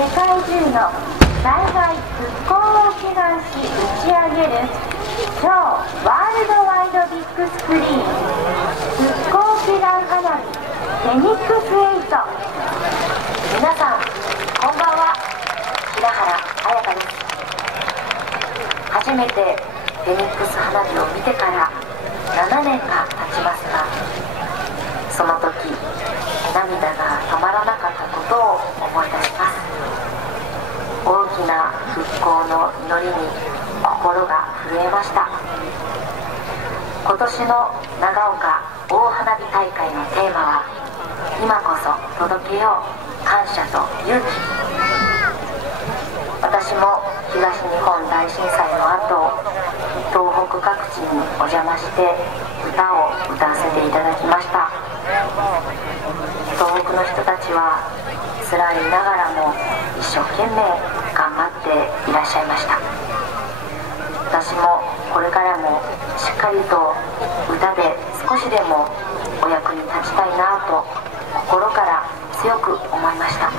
世界中の災害復興を祈願し打ち上げる超ワールドワイドビッグスクリーン復興祈願花火フェニックス8。皆さんこんばんは、平原彩香です。初めてフェニックス花火を見てから7年が経ちますが、その時涙が止まらなかったことを思い出します。大きな復興の祈りに心が震えました。今年の長岡大花火大会のテーマは、今こそ届けよう感謝と勇気。私も東日本大震災の後、東北各地にお邪魔して歌を歌わせていただきました。東北の人たちは辛いながらも一生懸命頑張っていらっしゃいました。私もこれからもしっかりと歌で少しでもお役に立ちたいなと心から強く思いました。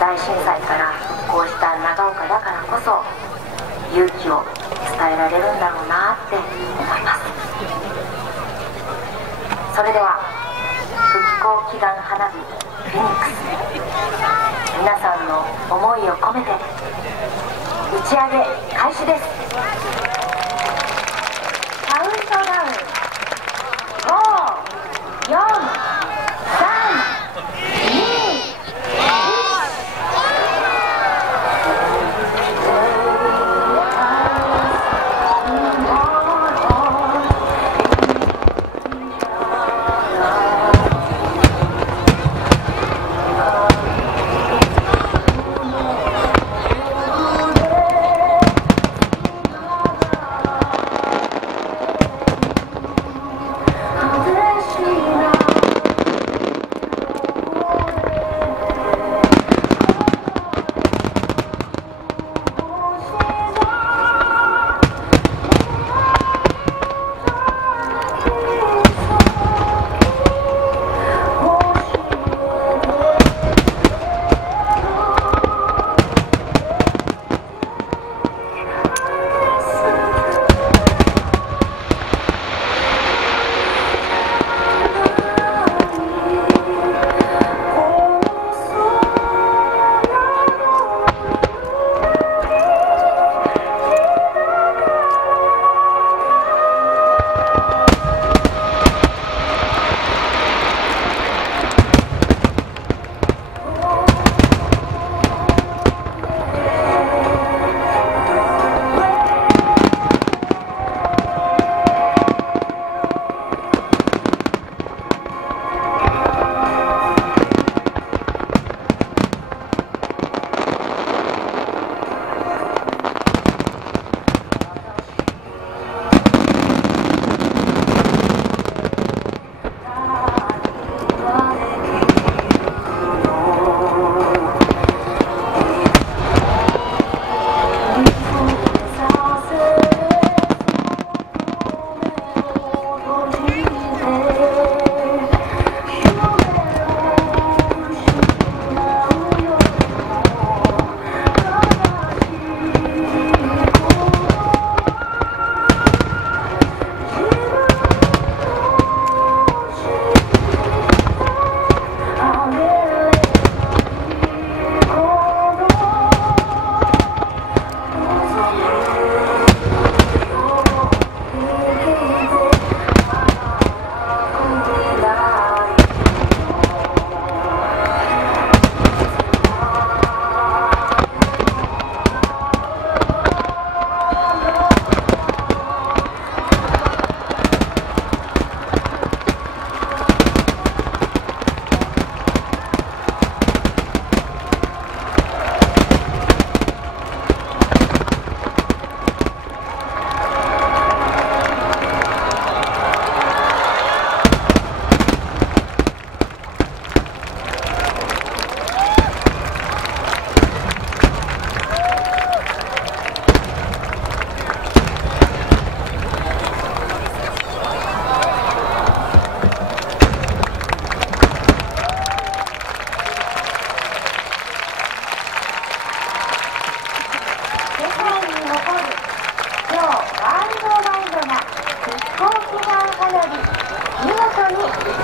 大震災から復興した長岡だからこそ勇気を伝えられるんだろうなって思います。それでは復興祈願花火フェニックス、皆さんの思いを込めて打ち上げ開始です。カウントダウン5、4、3、2、に